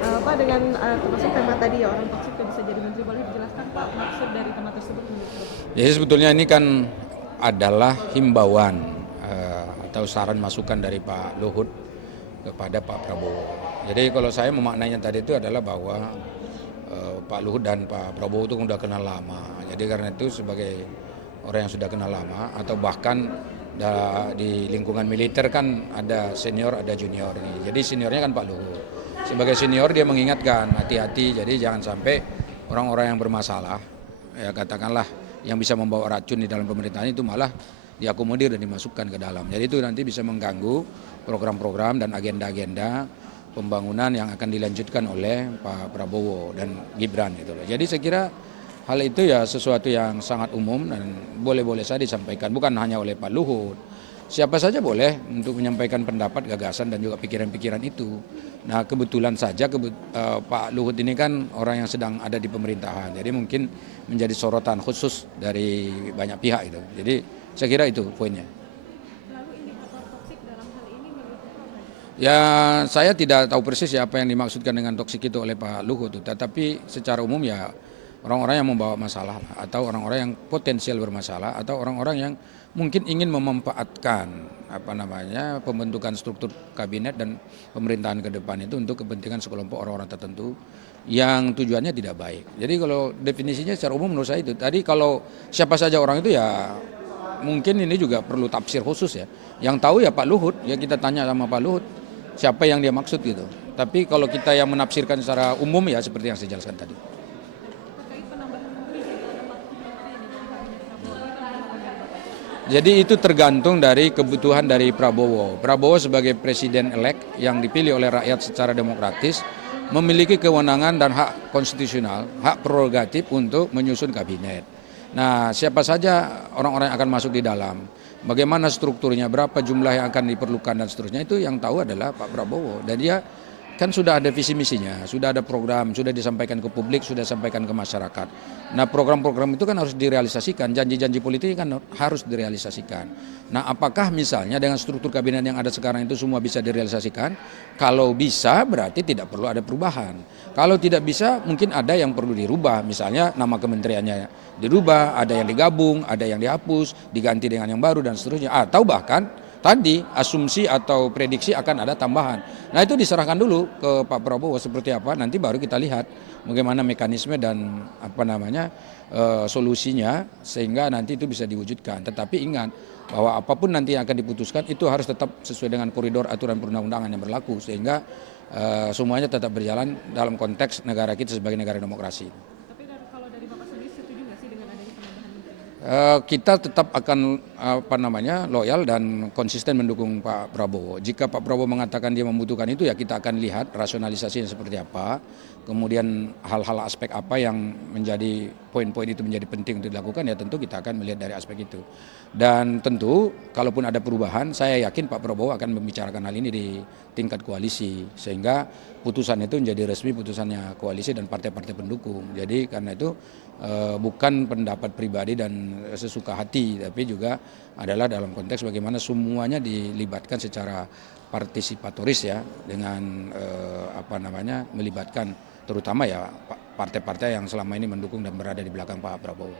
Pak, dengan termasuk tema tadi ya orang toksik yang bisa jadi menteri, boleh dijelaskan Pak maksud dari tema tersebut menurut Bapak? Jadi sebetulnya ini kan adalah himbauan atau saran masukan dari Pak Luhut kepada Pak Prabowo. Jadi kalau saya memaknainya tadi itu adalah bahwa Pak Luhut dan Pak Prabowo itu sudah kenal lama. Jadi karena itu sebagai orang yang sudah kenal lama atau bahkan di lingkungan militer kan ada senior ada junior nih. Jadi seniornya kan Pak Luhut. Sebagai senior dia mengingatkan hati-hati. Jadi jangan sampai orang-orang yang bermasalah ya katakanlah yang bisa membawa racun di dalam pemerintahan itu malah diakomodir dan dimasukkan ke dalam. Jadi itu nanti bisa mengganggu program-program dan agenda-agenda pembangunan yang akan dilanjutkan oleh Pak Prabowo dan Gibran gitu loh. Jadi saya kira hal itu ya sesuatu yang sangat umum dan boleh-boleh saja disampaikan bukan hanya oleh Pak Luhut. Siapa saja boleh untuk menyampaikan pendapat, gagasan dan juga pikiran-pikiran itu. Nah kebetulan saja Pak Luhut ini kan orang yang sedang ada di pemerintahan, jadi mungkin menjadi sorotan khusus dari banyak pihak itu. Jadi saya kira itu poinnya. Lalu indikator toksik dalam hal ini menurut Bapak apa? Ya saya tidak tahu persis ya apa yang dimaksudkan dengan toksik itu oleh Pak Luhut, tetapi secara umum ya orang-orang yang membawa masalah atau orang-orang yang potensial bermasalah atau orang-orang yang mungkin ingin memanfaatkan pembentukan struktur kabinet dan pemerintahan ke depan itu untuk kepentingan sekelompok orang-orang tertentu yang tujuannya tidak baik. Jadi kalau definisinya secara umum menurut saya itu tadi kalau siapa saja orang itu ya mungkin ini juga perlu tafsir khusus ya. Yang tahu ya Pak Luhut, ya kita tanya sama Pak Luhut siapa yang dia maksud gitu. Tapi kalau kita yang menafsirkan secara umum ya seperti yang saya jelaskan tadi. Terkait penambahan menteri jadi ada 40 menteri ini di kabinet Prabowo, ini pandangan dari Bapak. Jadi itu tergantung dari kebutuhan dari Prabowo. Prabowo sebagai presiden elek yang dipilih oleh rakyat secara demokratis memiliki kewenangan dan hak konstitusional, hak prerogatif untuk menyusun kabinet. Nah, siapa saja orang-orang yang akan masuk di dalam, bagaimana strukturnya, berapa jumlah yang akan diperlukan dan seterusnya itu yang tahu adalah Pak Prabowo. Dan dia kan sudah ada visi misinya, sudah ada program, sudah disampaikan ke publik, sudah disampaikan ke masyarakat. Nah program-program itu kan harus direalisasikan, janji-janji politik kan harus direalisasikan. Nah apakah misalnya dengan struktur kabinet yang ada sekarang itu semua bisa direalisasikan? Kalau bisa berarti tidak perlu ada perubahan. Kalau tidak bisa mungkin ada yang perlu dirubah, misalnya nama kementeriannya dirubah, ada yang digabung, ada yang dihapus, diganti dengan yang baru dan seterusnya. Atau bahkan tadi asumsi atau prediksi akan ada tambahan. Nah itu diserahkan dulu ke Pak Prabowo seperti apa, nanti baru kita lihat bagaimana mekanisme dan solusinya sehingga nanti itu bisa diwujudkan. Tetapi ingat bahwa apapun nanti yang akan diputuskan itu harus tetap sesuai dengan koridor aturan perundang-undangan yang berlaku sehingga semuanya tetap berjalan dalam konteks negara kita sebagai negara demokrasi. Tapi kalau dari Bapak sendiri setuju nggak sih dengan adanya penambahan menteri? Kita tetap akan loyal dan konsisten mendukung Pak Prabowo. Jika Pak Prabowo mengatakan dia membutuhkan itu ya kita akan lihat rasionalisasinya seperti apa. Kemudian hal-hal aspek apa yang menjadi poin-poin itu menjadi penting untuk dilakukan ya tentu kita akan melihat dari aspek itu. Dan tentu kalaupun ada perubahan saya yakin Pak Prabowo akan membicarakan hal ini di tingkat koalisi sehingga putusan itu menjadi resmi putusannya koalisi dan partai-partai pendukung. Jadi karena itu bukan pendapat pribadi dan sesuka hati tapi juga adalah dalam konteks bagaimana semuanya dilibatkan secara partisipatoris ya dengan melibatkan terutama ya partai-partai yang selama ini mendukung dan berada di belakang Pak Prabowo.